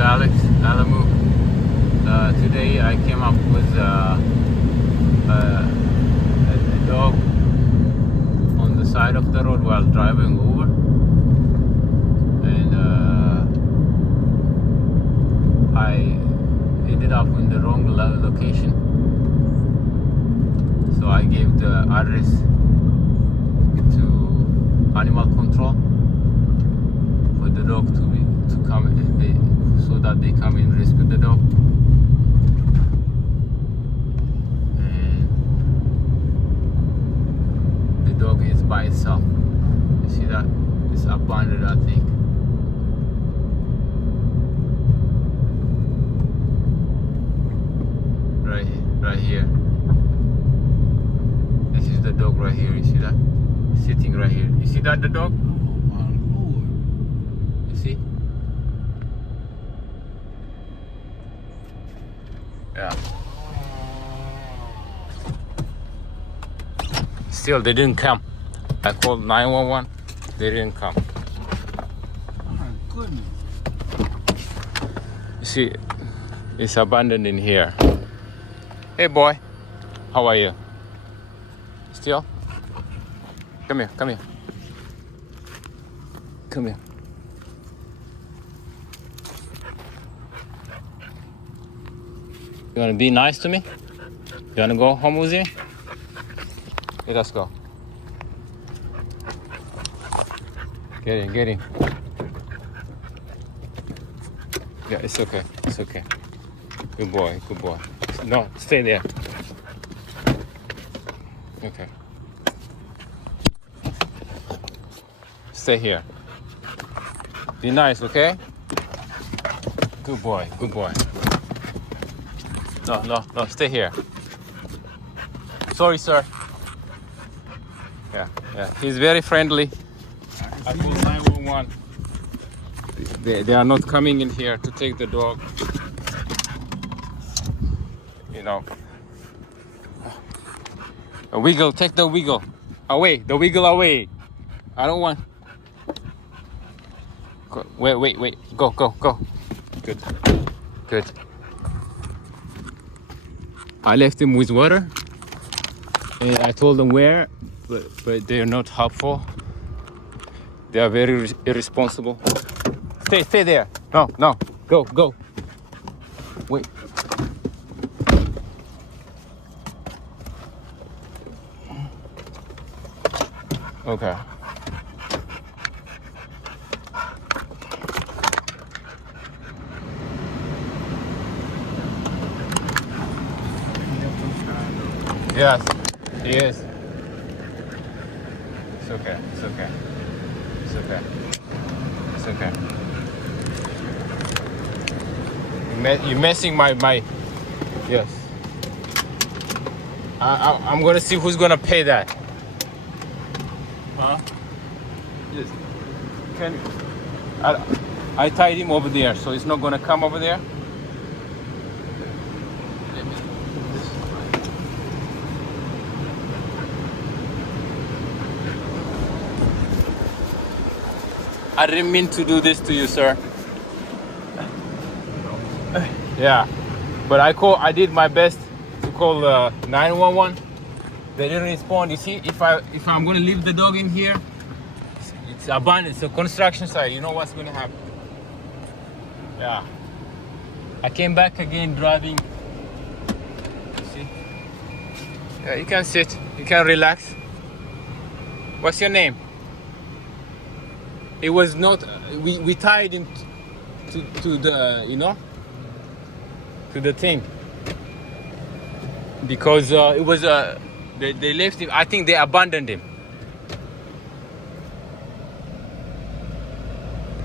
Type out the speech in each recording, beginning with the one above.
Alex Alamu. Today I came up with a dog on the side of the road while driving over, and I ended up in the wrong location. So I gave the address to animal control for the dog to come so that they come and rescue the dog. And the dog is by itself. You see that? It's abandoned, I think. Right here. This is the dog right here. You see that? Sitting right here. You see that, the dog? You see? Yeah. Still, they didn't come. I called 911. They didn't come. Oh my goodness. You see, it's abandoned in here. Hey, boy. How are you? Still? Come here. Come here. Come here. You wanna be nice to me? You wanna go home with me? Okay, let's go. Get in, get in. Yeah, it's okay. It's okay. Good boy, good boy. No, stay there. Okay. Stay here. Be nice, okay? Good boy, good boy. No, stay here. Sorry, sir. Yeah. He's very friendly. I called 911. They are not coming in here to take the dog. You know. A wiggle, take the wiggle. Away, the wiggle away. I don't want. Wait. Go. Good. I left him with water, and I told them where, but they are not helpful. They are very irresponsible. Stay there. No. Go. Wait. Okay. Yes, he is. It's okay. You're messing my. Yes. I'm gonna see who's gonna pay that. Huh? Yes. Can I tied him over there, so he's not gonna come over there. I didn't mean to do this to you, sir. Yeah, but I did my best to call 911. They didn't respond. You see, if I'm gonna leave the dog in here, it's abandoned. It's a construction site. You know what's gonna happen. Yeah. I came back again driving. You see? Yeah, you can sit. You can relax. What's your name? It was not. We tied him to the to the thing because it was they left him. I think they abandoned him.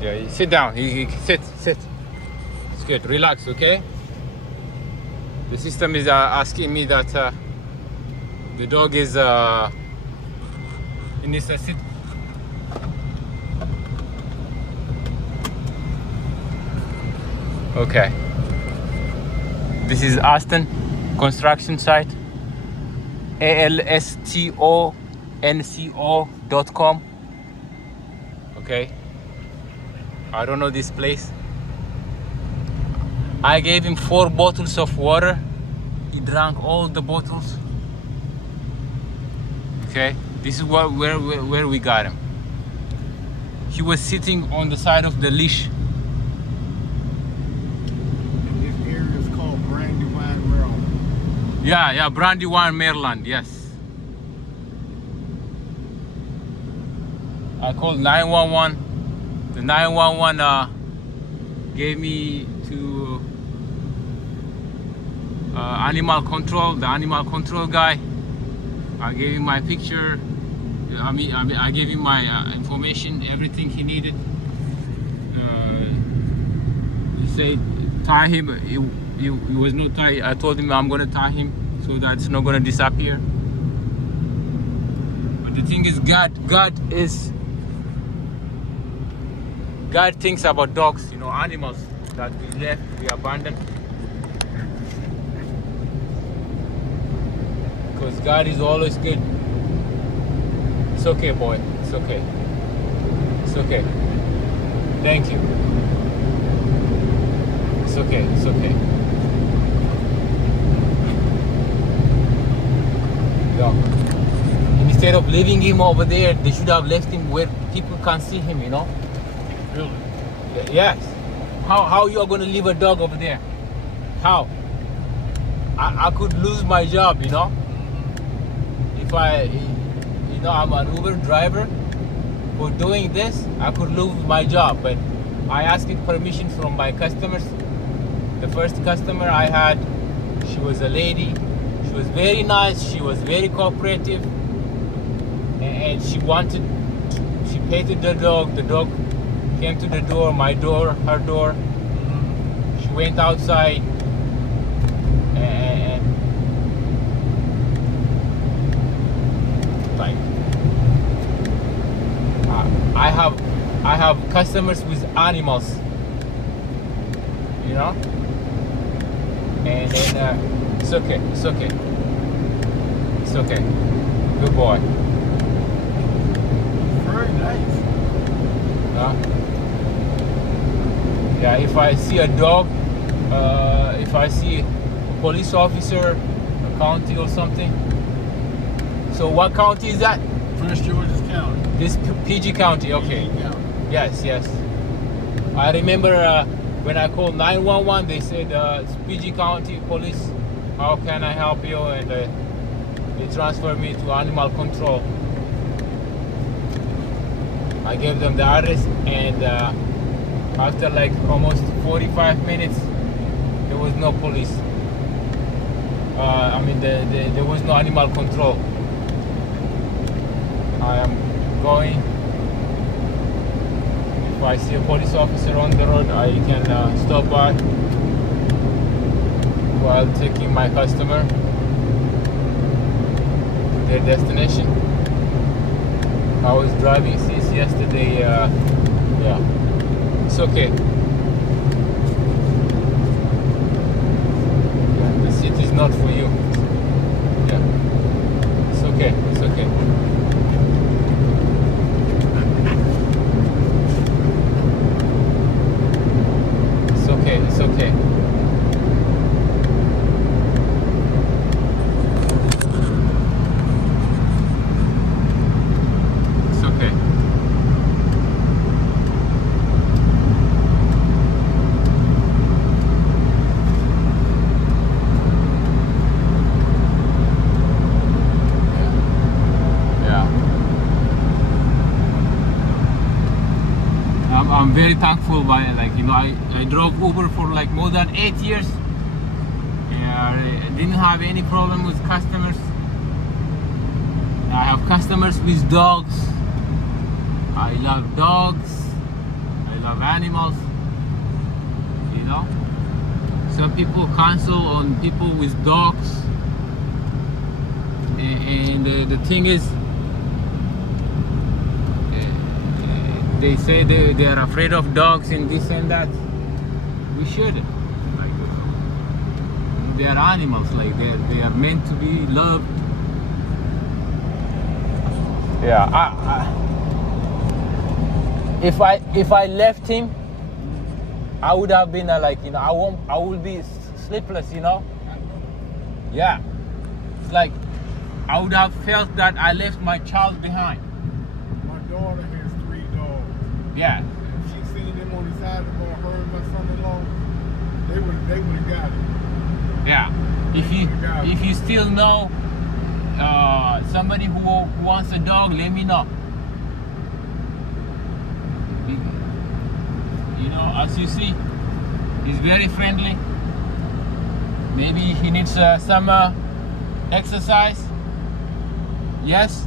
Yeah, sit down. He sit. It's good. Relax, okay? The system is asking me that the dog is he needs to sit. Okay. This is Aston construction site. ALSTONCO.com. Okay. I don't know this place. I gave him 4 bottles of water. He drank all the bottles. Okay, this is where we got him. He was sitting on the side of the leash. And this area is called Brandywine, Maryland. Yeah, Brandywine, Maryland, yes. I called 911. The 911 gave me to animal control, the animal control guy. I gave him my picture. I gave him my information, everything he needed. He said tie him. He was not tied. I told him I'm gonna tie him so that it's not gonna disappear. But the thing is, God thinks about dogs, animals that we left, we abandoned. Because God is always good. It's okay, boy. It's okay. It's okay. Thank you. It's okay. It's okay. Yeah. Instead of leaving him over there, they should have left him where people can't see him, Really? Yes. How you are going to leave a dog over there? How? I could lose my job, If I'm an Uber driver. For doing this, I could lose my job. But I asked permission from my customers. The first customer I had, she was a lady. She was very nice. She was very cooperative. And she petted the dog. The dog came to the door, my door, her door. She went outside and like I have customers with animals, and then it's okay, it's okay, it's okay, good boy. Very nice. Yeah, if I see a dog, if I see a police officer, a county or something. So what county is that? Prince George's County. This PG County, okay. PG County. Yes. I remember when I called 911, they said it's PG County Police. How can I help you? And they transferred me to animal control. I gave them the address, and after like almost 45 minutes, there was no police. There was no animal control. I am going. If I see a police officer on the road, I can stop by while taking my customer to their destination. I was driving since yesterday. Yeah, it's okay. Yeah, the city is not for you. Yeah, it's okay. It's okay. It's okay. It's okay. I'm very thankful by I drove Uber for like more than 8 years. I didn't have any problem with customers. I have customers with dogs. I love dogs. I love animals. Some people cancel on people with dogs. And the thing is, they say they are afraid of dogs and this and that. We shouldn't. They are animals. They are meant to be loved. Yeah. If I left him, I would have been like, you know, I would be sleepless, you know. Yeah, it's like I would have felt that I left my child behind. My daughter has 3 dogs. Yeah, If she seen them on the side of her and my son-in-law, they would have got it. yeah. If you still know somebody who wants a dog, let me know. You know, as you see, he's very friendly. Maybe he needs some exercise. Yes.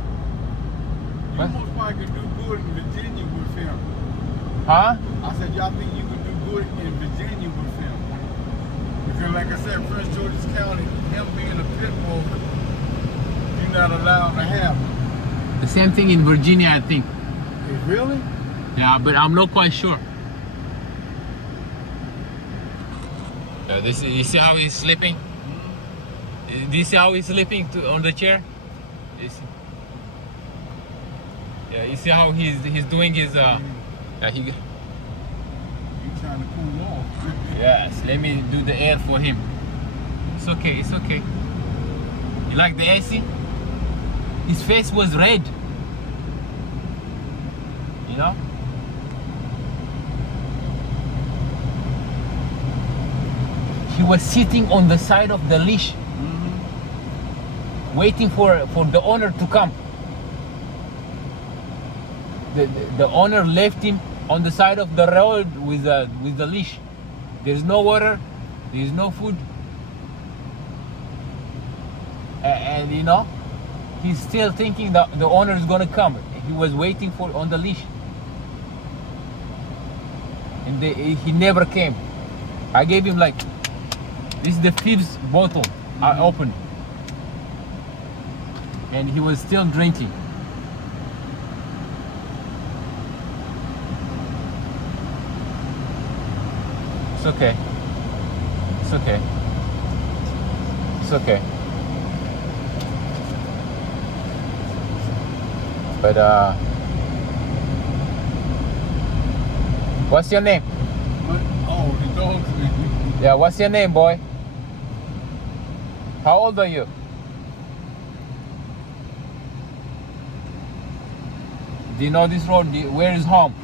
You almost probably could do good in Virginia with him. Huh? I said, y'all think you could do good in Virginia with him? Because like I said, Prince George's County, him being a pit bull, you're not allowed to have him. The same thing in Virginia, I think. Really? Yeah, but I'm not quite sure. Yeah, you see how he's sleeping? Do you see how he's sleeping on the chair? Yeah, you see how he's doing his yeah, He's trying to cool off. yes, let me do the air for him. It's okay, it's okay. You like the AC? His face was red. You know? He was sitting on the side of the leash, waiting for the owner to come. The owner left him on the side of the road with the leash. There's no water, there's no food, and you know, he's still thinking that the owner is gonna come. He was waiting on the leash, and he never came. I gave him like, this is the 5th bottle I opened, and he was still drinking. It's okay. It's okay. It's okay. But what's your name? What? Oh, the dog's name. Yeah, what's your name, boy? How old are you? Do you know this road? Where is home?